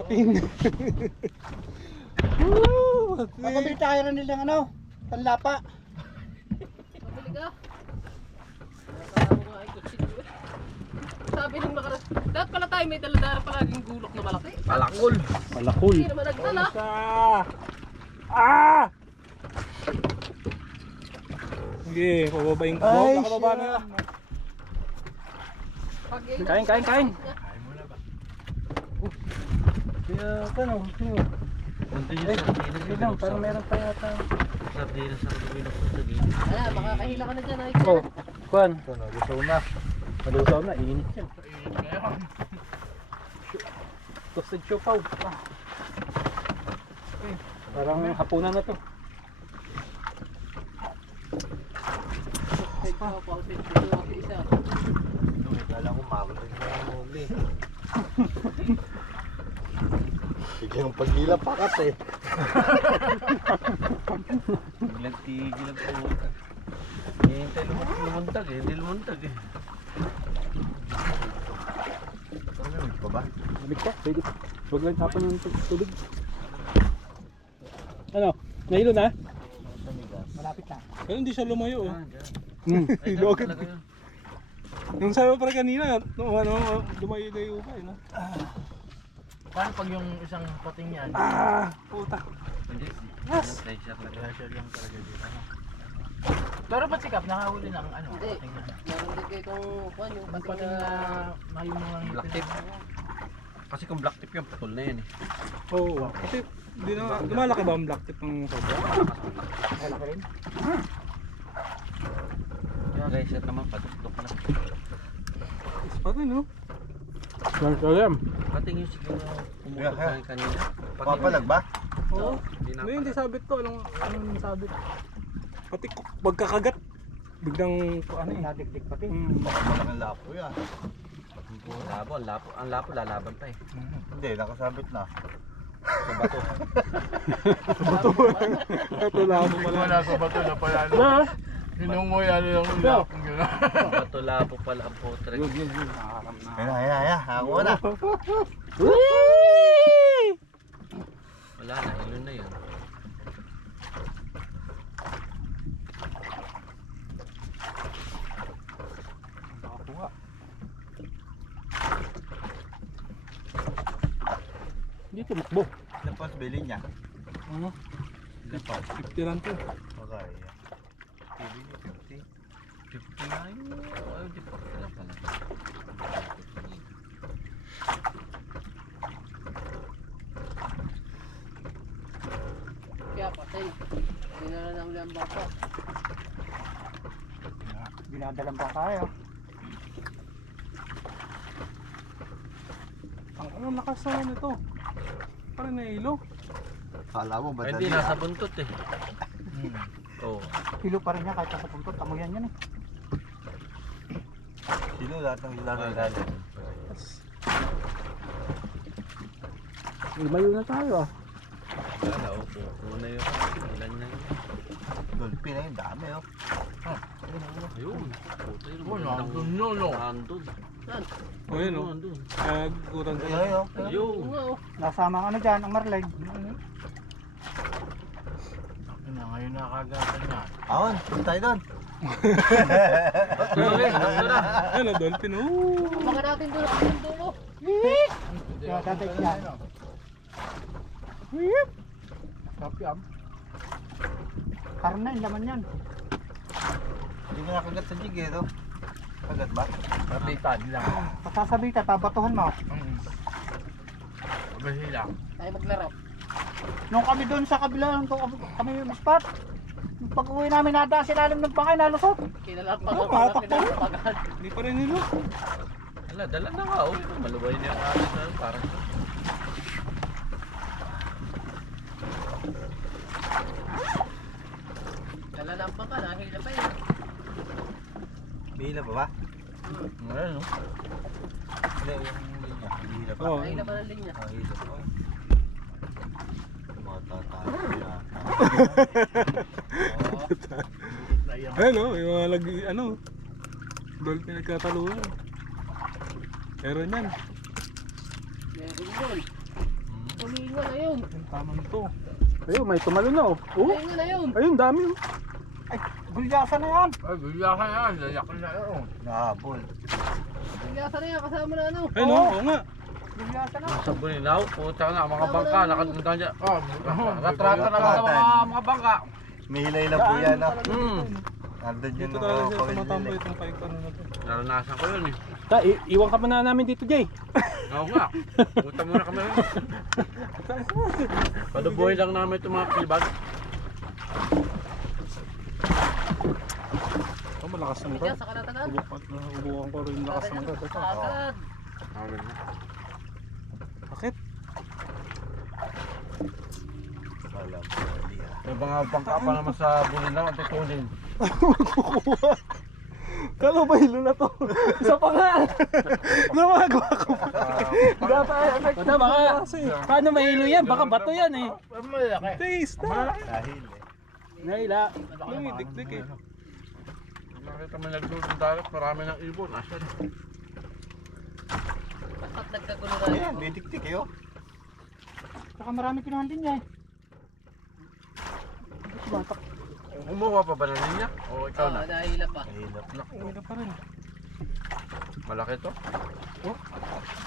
Pating. Woo! Magpabili tayo rin nilang ano, panlapa. Mabili ka. Nakakaroon nga ay kutsilyo eh. Sabi nung nakaraan, dapat pala tayo may daladara palaging gulok na malaki. Palakol. Palakol. Hindi naman nagdala. Sige, pababain ko. Ay, Nakababa na. Kain. Kain muna ba? Kaya ano, Continue sa sardinas. yun lang, parang meron pa yata. Sardinas sa kabinok ko sa gilid. Ah, makakahila ka na dyan. Ay, Oh, kuan. Gusto na. Malusaw na, init yan. Toasted siopaw. Parang hapunan na to. ay, pausin. Ito ako isa. Kala ko mabalik na yung muli. Biglang pagila pakat eh. Biglang tigil ang pumunta. Hihintay lumuntag eh. Hindi lumuntag eh. Parang may pa ba? Lamig pa, pwede pa. Huwag lang tapon yung tubig. Ano? Nahilo na? Malapit na. Pero hindi siya lumayo. Oh. Ay, Hilo dapat agad. talaga yun. Yung sabi pa rin kanina, lumayo-layo pa eh. No? Paano pag yung isang pating yan? Puta. Hindi. Yes. Pressure lang. Pressure lang talaga dito. Ano? Pero ba't sikap? Nakahuli ng ano? Hindi. Pating yan. Meron din kayo kung kuhan yung Yung pating pating na may mga Black tip. Kasi kung black tip yung putol na yan eh. Oo. Kasi di na, lumalaki ba ang black tip ng sobra? Malaki rin. Pressure naman, patuktok na. Is pa rin, no? Lang salam. Pating yung siguro pumutok na yung kanina. Papalag ba? Oo. Hindi na. Hindi sabit to. Anong sabit? Pati pagkakagat. Biglang, ano eh. Nadikdik pati. Malaking lapo yan. Ang lapo lalaban pa eh. Hindi, nakasabit na. Sa bato. Ito lang mo pala. Wala sa bato na pala. Na? Hinungoy ano yung ulap. Gano'n. Bato labo pala ang potrek. Ayan. Ako na. Wala na, ilo na yun. Nakakuha. Hindi tumakbo. Lapas bilhin niya. Ano? Lapas. 50 lang to. Okay. 59? Ay, di pa pala pala. kaya patay. Hindi na lang ang ulang baka. Dinadalang pa tayo. Ang ano lakas naman ito. Parang nahilo. Kala mo ba Ay, hindi, nasa buntot eh. Oo. Kilo pa rin niya kahit sa puntot. Tamuyan yan eh. Sino lahat ng laro natin? Lumayo na tayo ah. Wala na, opo. Una yun. Ilan na yun. Dolphin na yun, dami oh. Ayun. Puta yun. Oh, nandun no. Nandun. Saan? O yun o. Nandun. Gutan ka. Ayun oh. Ayun. Oo nga oh. Nasama ang ano dyan, ang marlay. Ngayon nakagatan na. Awan, punta tayo doon. Ano, dolphin. Oo. Baka natin doon ang dulo. Kaya tatay siya. Kapiam. Karna, yung laman yan. Hindi mo nakagat sa jig eh, no? Kagat ba? Kapitan lang. Pasasabita, tabatuhan mo. Basi lang. Tayo maglaro. Nung kami doon sa kabila, kami yung spot. Nung pag-uwi namin nada sa ilalim ng bangay, nalusot. Kinalampagan Oo, pa na matakbo. pinalampagan. Hindi pa rin nilo. Ala, dala na nga. Oh. Maluway na yung akin na. Parang Kalalampagan, nahila pa yun. Bihila pa ba? Ano, no? Hindi, yung linya. Bihila pa. Oo. Nahila pa ng linya. Ah, hila pa. Matatalo na. Ayun o, yung mga dolphin nagkataluhan. Meron yan. Meron yun. Ayun na yun. Yung tama nito. Ayun, may tumalon na oh. Oh, Ayun na yun. ayun, dami oh. Ay, gulyasan na yan. Ay, bigla ka yan. Layak na yun. Nahabol. Bilyasa na yan, kasama na ano. Ayun oo nga. Gulyasan na. Sa Bulinaw, puta na, mga bangka, nakatunda niya. Oh, Nakatrata na mga bangka. May hilay lang po yan ah. Nandun Dito yun ng talaga mga siya tumatambo pawil itong paikano na to. Naranasan ko yun eh. Iwan ka muna namin dito, Jay. Oo nga. Puta muna kami rin. Padubuhay lang namin itong mga pilbag. Oh, malakas ng Diyan, rad. sa kanatagan. Ubukan ko rin yung lakas ng rad. Ito. Agad. Bakit? Alam ko, hindi ah. May mga bangka pa naman sa Bulinaw at tutulin. Kukuha. Kala ba hilo na to? Isa pa nga. Namagawa ko pa. Basta baka, paano mahilo yan? Baka bato yan eh. Malaki. Taste na. Dahil eh. Naila. Lumidikdik eh. Nakita mo nagdulong dagat, marami ng ibon. Asan? Basta't nagkagulo na Ayan, yun. may tiktik eh oh. Saka marami kinuhan din niya eh. Kumuha pa ba na niya? O ikaw na? Nahila pa. Mahilap na. Hindi pa rin. Malaki to?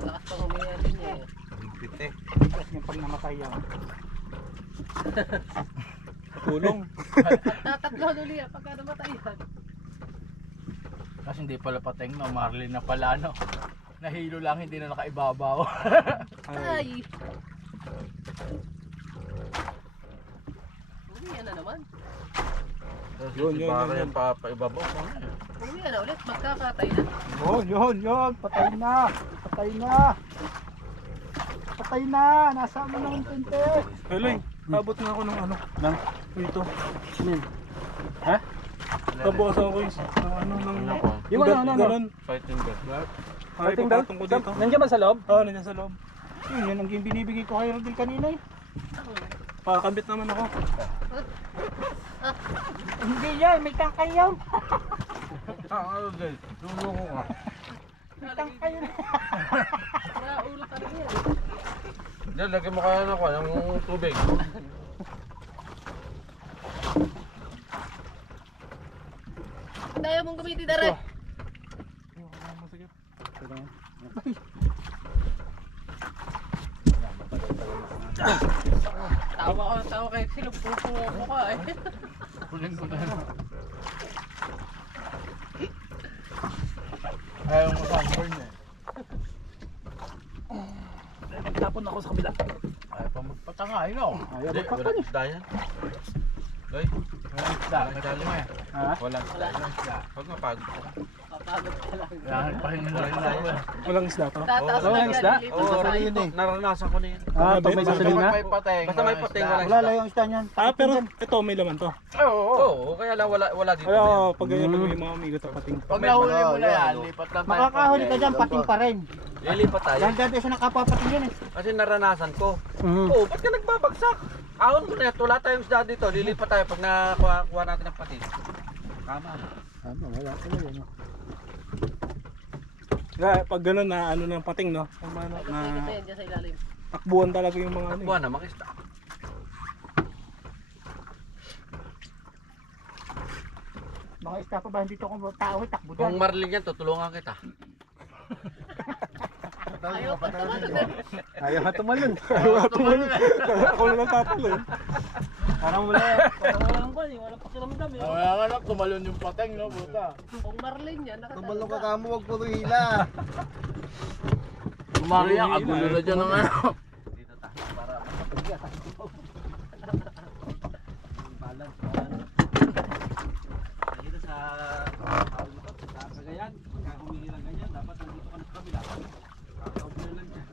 Lakas pa huminga din niya eh. Higpit eh. Tapos yung pag namatay yan. Tulong. Tatatlohan uli yan pagka namatay yan. Kasi hindi pala pateng no, Marlin na pala no. Nahilo lang, hindi na nakaibabaw. Ay! Uwi na naman. Yun, yun, Baka yun, yan papaibabaw. Uwi na ulit, magkakatay na. Yun. Patay na. Patay na. Patay na. Nasa mo naman tinte. Eloy, abot na ako ng ano. Nang? Ito. Ha? Tabukasan ko yung ano ng... Yung ano. Ganon. Fighting bell. Ay, Pating daw? papatong ko dito. Nandiyan ba sa loob? Oo, nandiyan sa loob. Yun ang binibigay ko kay Rodel kanina eh. Pakakambit naman ako. Hindi yan, may tangkay yan. Ano din? Tulong ko ka. May tangkay yan. Wala ulo talaga yan. Diyan, lagyan mo kaya na ako ng tubig. Daya mong gamitin na rin. Masakit. Tawa kahit silog puso mo ka eh. Huling ko na. Ayaw mo sunburn eh. Tapon ako sa kabila. Ayaw pa magpatangay no. Ayaw Hindi, ba walang isda yan. Doy, Walang isda, nagdali mo eh. Ha? walang isda. Huwag mapagod ka. Papagod ka lang. Kailangan pahinga na rin ako eh. Walang isda to. Tataas Oo, na walang isda? Oo, yun eh. Naranasan ko na yun. Ah, pag may sasabihin na? May pateng. Basta may pateng, walang Wala lang yung isda niyan. Pero ito may laman to. Oo. Oo, kaya lang wala dito. Kaya pag ganyan pag may mga amigo tapating. Pag nahuli mo na yan, lipat lang tayo. Makakahuli ka dyan, pating pa rin. Lilipat tayo. Yan dati sa nakapapating yan eh. Kasi naranasan ko. Mm. Oo, ba't ka nagbabagsak? Ahon mo na yan, wala tayong isda dito. Lilipat tayo pag nakuha natin ang patin. Tama. Wala talaga no. Kaya pag gano'n na ano ng pating no. Pagkakita Na yan dyan sa ilalim. takbuhan talaga yung mga ano. Takbuhan na, makista. Mga isda pa ba hindi to kung tao eh, takbo Kung dyan. Marlin yan, tutulungan kita. Ayaw pa naman na. Ayaw nga tumalon. Ako na lang tatalon. Parang wala. Walang kwan eh, walang pakiramdam eh. Kaya nga lang, tumalon yung pateng no, buta. Kung Marlin yan, Tumalong ka nakatalaga. kamo, wag puro hila. Maria, kagulo na dyan ng ano. Dito tayo para makapagya tayo. Balance. Dito sa sa Cagayan, pagka humili lang ganyan, dapat nandito ka na sa kabila. Kakaupo na lang dyan.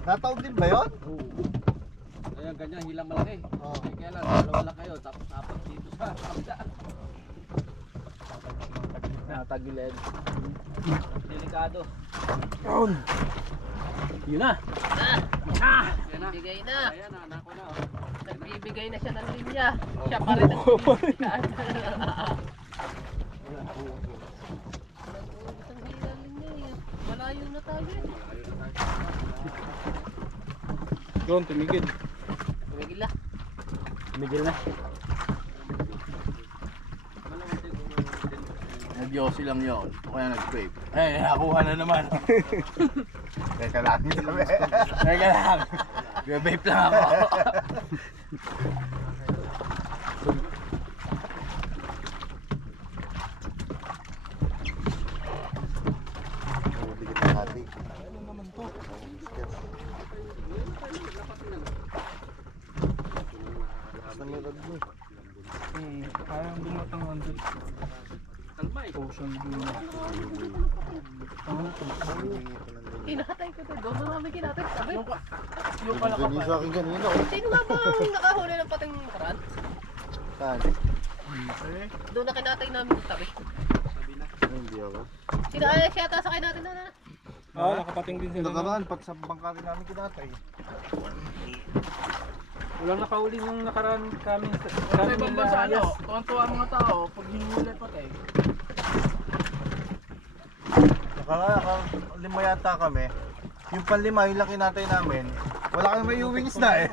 Nataog din ba yun? Ayan, ganyan, hilang malaki. Oo. Eh, kaya lang, dalawa lang kayo, tapos apat dito sa kabila. Natagilid. Delikado. Yun. Yun na. Nagbibigay na. Ayan, anak ko na. Nagbibigay na siya ng linya. Siya pa rin nagbibigay. Nag-uubos ang hila linya eh. Malayo na tayo eh. Doon, tumigil. Tumigil na. Tumigil na. Nag-Yossi lang yun. O kaya nag-vape. Eh, nakuha na naman. Teka lang. Teka lang. Nag-vape lang ako. Bigit na hati. Ano naman to? Basta may rod mo. Kaya ang binot ng 100. Talbay. Ocean blue. Kinatay ko to. Doon na namin kinatay. Sabi, Yung pala Ganyan sa akin kanina. Oh. sino nga ba ang nakahuli ng pating karan? Saan? Doon na kinatay namin sa tabi. Hindi ako. Sinaalas yata sa kayo natin na. Oo, nakapating din sila. Nakaraan, pag sa bangka rin namin kinatay. Walang nakauli nung nakaraan kami. Sa ibang bansa, ano, tuwan-tuwa ang mga tao pag hinuli patay. Nakaraan, lima yata kami. Yung panlima, yung laki natin namin. Wala kami may uwing isda eh.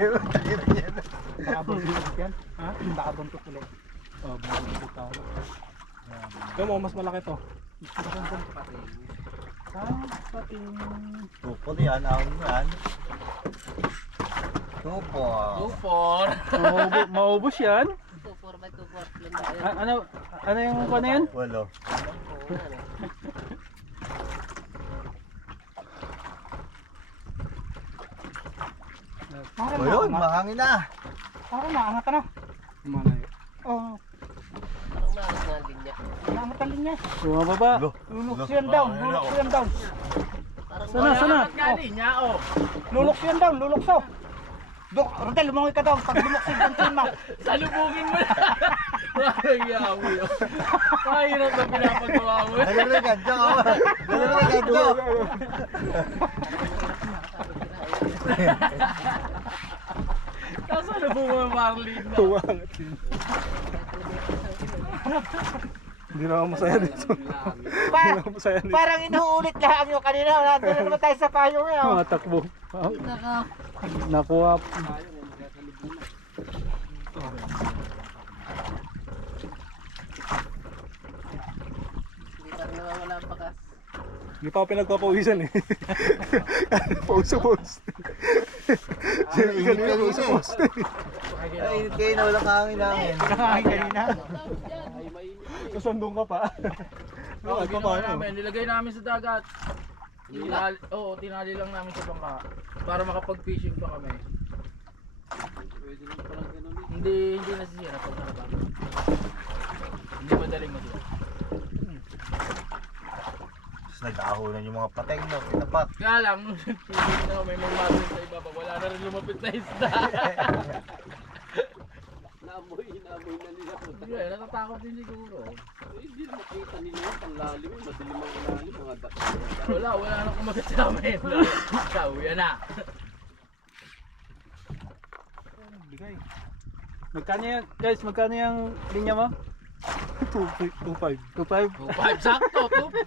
Nakabuntot yan. Ha? Nakabuntot ulit. Oh, buntot tayo. Ito mo, mas malaki to. Pating. Tupol yan, ahon mo yan. Tupol. Tupor. Maubos yan. 2-4 by 2-4. Ano yung kuha na yan? Walo. Parang O yun, naangat. mahangin na. Parang naangat na. Malayo. Oo. Parang naangat nga din niya. Naangat ang linya. Bumababa. Lulok yan down. Lulok yan down. Parang Sana. Gali niya, oh. Lulok yan down. Lulok so. Dok, Rodel, lumangoy ka down. Pag lumoksin down chin mo. Salubungin mo na. Parang yawi, oh. Mahirap na pinapagawa mo. Naliligan, Diyo ka. Naliligan, Diyo. Tapos salubungan mo yung Marlene na. Tuwangat din. Hindi na ako masaya dito. Hindi na ako masaya dito. Parang inuulit lahat nyo kanina. Nandun na naman tayo sa payo ngayon. Mga takbo. Naka. Nakuha. Hindi pa rin nawawala ang bakas. Hindi pa ako pinagpapawisan eh. Pause. Kanina pause. Ay, init kayo na walang hangin namin. Nakakain kanina. Susundong ka pa. Oo, Ay, ginawa paano? namin. Nilagay namin sa dagat. Tinali lang namin sa bangka. Para makapag-fishing pa kami. Hindi nasisira pag nalabago. Hindi madaling masira. Tapos nag-aahulan yung mga pateng no, pinapat. Kaya lang, nung nag-fishing na may magmasin sa ibaba, wala na rin lumapit na isda. Naamoy na nila po. Hindi, natatakot din siguro. Hindi na makita nila yung panlalim, madilim ang ilalim, mga dak. Wala nang kumapit sa amin. Kauya na. Bigay. Magkano yan? Guys, magkano yung linya mo? 2.5. 2.5? 2.5 sakto.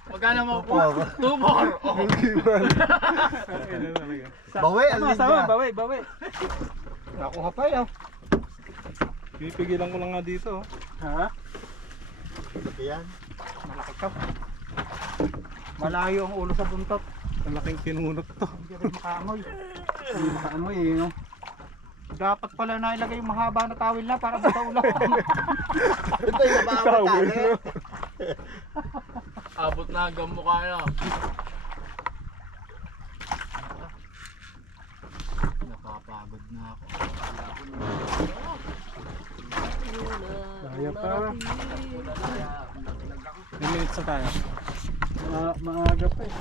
Magkano mo? 2.4. Oh. Bawi, ang linya. Bawi. Nakuha pa yun. Pipigilan ko lang nga dito. Ha? Yan. Malaki ka. Malayo ang ulo sa buntot. Ang laking kinunot to. Hindi rin makaamoy. Hindi makaamoy eh. No? Dapat pala na ilagay yung mahaba na tawil na para sa ulo. Ito yung mababa tali. Abot na hanggang mukha na. Napapagod na ako. Kaya pa. May minutes na tayo. Maaga pa eh.